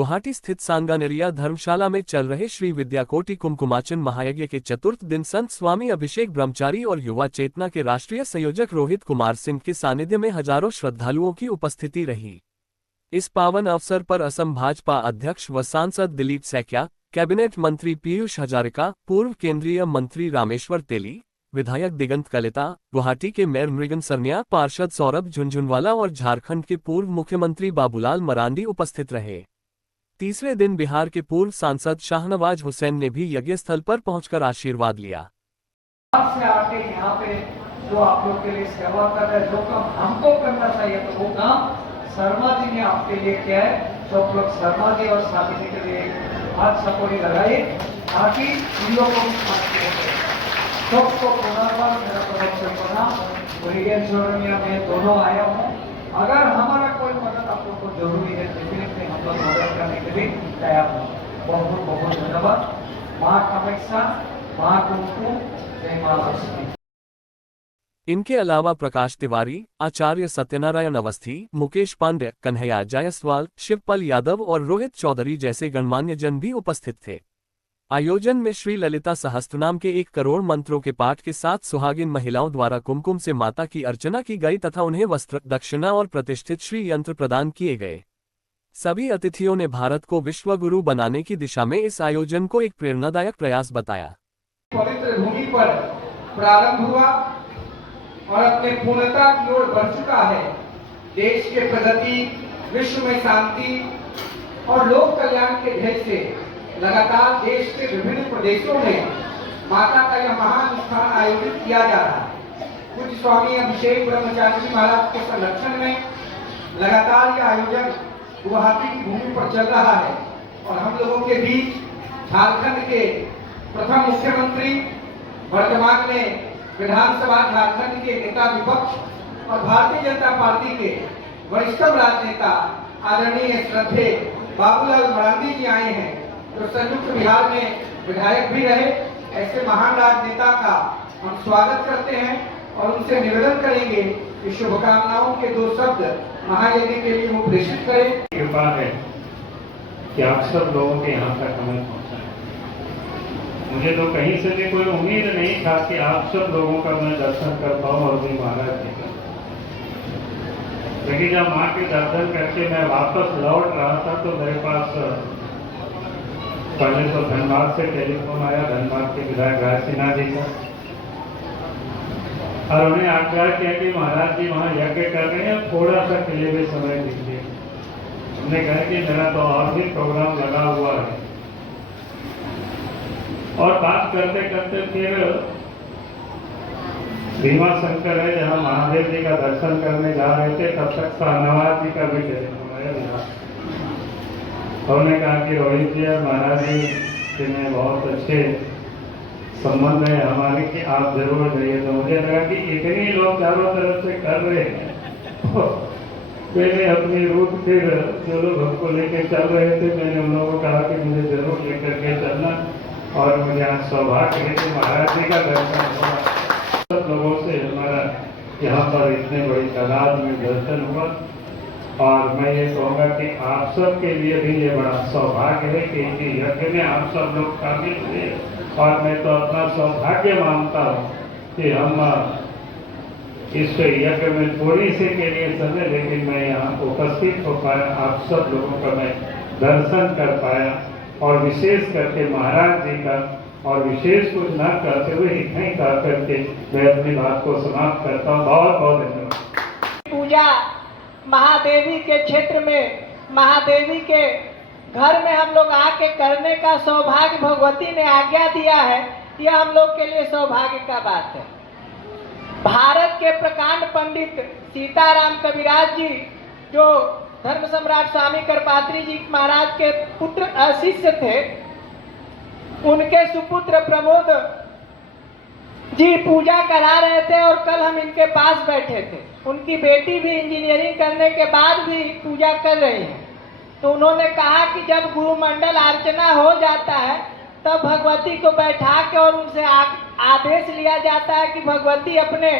गुवाहाटी स्थित सांगानेरिया धर्मशाला में चल रहे श्री विद्याकोटि कुमकुमाचन महायज्ञ के चतुर्थ दिन संत स्वामी अभिषेक ब्रह्मचारी और युवा चेतना के राष्ट्रीय संयोजक रोहित कुमार सिंह के सानिध्य में हजारों श्रद्धालुओं की उपस्थिति रही। इस पावन अवसर पर असम भाजपा अध्यक्ष व सांसद दिलीप सैकिया, कैबिनेट मंत्री पीयूष हजारिका, पूर्व केंद्रीय मंत्री रामेश्वर तेली, विधायक दिगंत कलिता, गुवाहाटी के मेयर मृगन सरनिया, पार्षद सौरभ झुनझुनवाला और झारखंड के पूर्व मुख्यमंत्री बाबूलाल मरांडी उपस्थित रहे। तीसरे दिन बिहार के पूर्व सांसद शाहनवाज हुसैन ने भी यज्ञ स्थल पर पहुंचकर आशीर्वाद लिया। से आके यहाँ पे जो आप लोग के लिए सेवा कर रहे हैं, जो काम हमको करना चाहिए तो वो काम शर्मा जी ने आपके लिए किया है। तो आप लोग शर्मा जी और साथी के लिए हाथ सपोरी लगाइए ताकि इन लोगों को सबको पुनर्बार मेरा तरफ से प्रणाम। मैं दोनों आया हूँ, अगर हमारा कोई मदद आप लोग को जरूरी है डेफिनेटली हम लोग मदद करने के लिए तैयार हूँ। बहुत बहुत धन्यवाद। माँ कामाख्या, माँ कुमकुम, जय माँ लक्ष्मी। इनके अलावा प्रकाश तिवारी, आचार्य सत्यनारायण अवस्थी, मुकेश पांडे, कन्हैया जायसवाल, शिवपाल यादव और रोहित चौधरी जैसे गणमान्य जन भी उपस्थित थे। आयोजन में श्री ललिता सहस्त्रनाम के 1 करोड़ मंत्रों के पाठ के साथ सुहागिन महिलाओं द्वारा कुमकुम से माता की अर्चना की गई तथा उन्हें वस्त्र, दक्षिणा और प्रतिष्ठित श्री यंत्र प्रदान किए गए। सभी अतिथियों ने भारत को विश्व गुरु बनाने की दिशा में इस आयोजन को एक प्रेरणादायक प्रयास बताया। पवित्र भूमि पर प्रारंभ हुआ और अपने पूर्णता की ओर बढ़ चुका है। देश के प्रगति, विश्व में शांति और लोक कल्याण के ध्येय से लगातार देश के विभिन्न प्रदेशों में माता का यह महान अनुष्ठान आयोजित किया जा रहा है। पूज्य स्वामी अभिषेक ब्रह्मचारी जी महाराज के संरक्षण में लगातार यह आयोजन गुवाहाटी की भूमि पर चल रहा है और हम लोगों के बीच झारखंड के प्रथम मुख्यमंत्री, वर्तमान में विधानसभा झारखंड के नेता विपक्ष और भारतीय जनता पार्टी के वरिष्ठतम राजनेता आदरणीय श्रद्धेय बाबूलाल मरांडी जी आए हैं, जो संयुक्त बिहार में विधायक भी रहे। ऐसे महान राजनेता का हम स्वागत करते हैं और उनसे निवेदन करेंगे कि शुभकामनाओं के 2 शब्द महायज्ञ के लिए वो प्रेषित करें। कृपा है कि आप सब लोगों के यहाँ तक हमें पहुँचा है। मुझे तो कहीं से भी कोई उम्मीद नहीं था कि आप सब लोगों का मैं दर्शन कर पाऊँ और भी महाराज जी का। लेकिन जब माँ के दर्शन करके मैं वापस लौट रहा था तो मेरे पास पहले तो धनबाद से टेलीफोन आया, धनबाद के विधायक राज सिन्हा जी का, और उन्हें आग्रह किया कि महाराज जी वहाँ यज्ञ कर रहे हैं, थोड़ा सा के लिए भी समय दीजिए। हमने कहा कि मेरा तो और भी प्रोग्राम लगा हुआ है। और बात करते करते फिर भीमा शंकर है जहाँ महादेव जी का दर्शन करने जा रहे थे, तब तक शाहनवाज जी का भी टेलीफोन आया। उन्होंने कहा कि रोहित जी और महाराज जी से में बहुत अच्छे संबंध है हमारे कि आप जरूर जाइए। तो मुझे लगा कि इतने लोग चारों तरफ से कर रहे हैं तो मैंने अपनी रूट फिर जो लोग हमको लेके चल रहे थे, मैंने उन लोगों को कहा कि मुझे जरूर लेकर के चलना और मुझे आज सौभाग्य है कि महाराज जी का दर्शन हुआ। सब लोगों से हमारा यहाँ पर इतने बड़ी तादाद में दर्शन हुआ और मैं ये कहूँगा कि आप सब के लिए भी ये बड़ा सौभाग्य है कि यज्ञ में आप सब लोग शामिल हुए और मैं तो अपना सौभाग्य मानता हूँ कि हम इस यज्ञ में थोड़ी से के लिए समय, लेकिन मैं यहाँ उपस्थित हो पाया, आप सब लोगों का मैं दर्शन कर पाया और विशेष करके महाराज जी का, और विशेष कुछ न करते हुए इतना ही कह करके मैं अपनी बात को समाप्त करता हूँ। बहुत बहुत धन्यवाद। पूजा महादेवी के क्षेत्र में, महादेवी के घर में हम लोग आके करने का सौभाग्य भगवती ने आज्ञा दिया है। यह हम लोग के लिए सौभाग्य का बात है। भारत के प्रकांड पंडित सीताराम कविराज जी, जो धर्म सम्राट स्वामी करपात्री जी महाराज के पुत्र शिष्य थे, उनके सुपुत्र प्रमोद जी पूजा करा रहे थे और कल हम इनके पास बैठे थे। उनकी बेटी भी इंजीनियरिंग करने के बाद भी पूजा कर रही है। तो उन्होंने कहा कि जब गुरुमंडल अर्चना हो जाता है तब भगवती को बैठा के और उनसे आदेश लिया जाता है कि भगवती अपने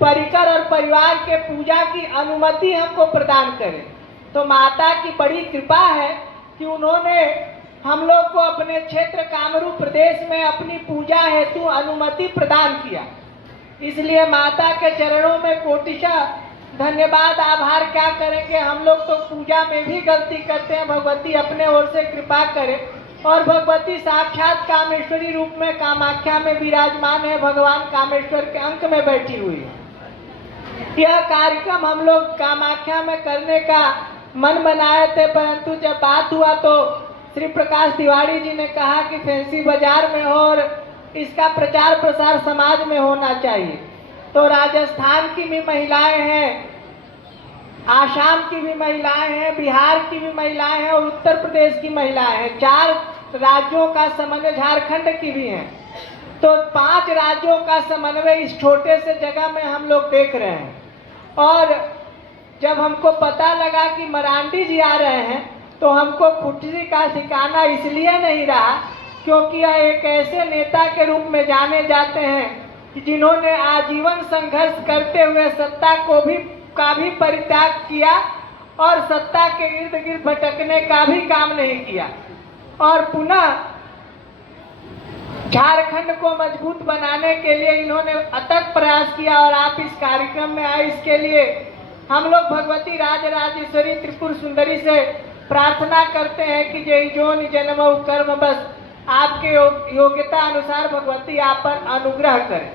परिकर और परिवार के पूजा की अनुमति हमको प्रदान करें। तो माता की बड़ी कृपा है कि उन्होंने हम लोग को अपने क्षेत्र कामरूप प्रदेश में अपनी पूजा हेतु अनुमति प्रदान किया। इसलिए माता के चरणों में कोटिशा धन्यवाद आभार क्या करेंगे। हम लोग तो पूजा में भी गलती करते हैं, भगवती अपने ओर से कृपा करे। और भगवती साक्षात कामेश्वरी रूप में कामाख्या में विराजमान है, भगवान कामेश्वर के अंक में बैठी हुई है। यह कार्यक्रम हम लोग कामाख्या में करने का मन बनाए थे, परंतु जब बात हुआ तो श्री प्रकाश तिवारी जी ने कहा कि फैंसी बाजार में हो और इसका प्रचार प्रसार समाज में होना चाहिए। तो राजस्थान की भी महिलाएं हैं, आसाम की भी महिलाएं हैं, बिहार की भी महिलाएं हैं और उत्तर प्रदेश की महिलाएं हैं। 4 राज्यों का समन्वय, झारखंड की भी हैं। तो 5 राज्यों का समन्वय इस छोटे से जगह में हम लोग देख रहे हैं। और जब हमको पता लगा कि मरांडी जी आ रहे हैं तो हमको खुशी का ठिकाना इसलिए नहीं रहा क्योंकि यह एक ऐसे नेता के रूप में जाने जाते हैं कि जिन्होंने आजीवन संघर्ष करते हुए सत्ता का भी परित्याग किया और सत्ता के इर्द गिर्द भटकने का भी काम नहीं किया और पुनः झारखंड को मजबूत बनाने के लिए इन्होंने अथक प्रयास किया। और आप इस कार्यक्रम में आए, इसके लिए हम लोग भगवती राजराजेश्वरी त्रिपुर सुंदरी से प्रार्थना करते हैं कि जय जोन जन्म कर्म बस आपके योग्यता अनुसार भगवती आप पर अनुग्रह करें।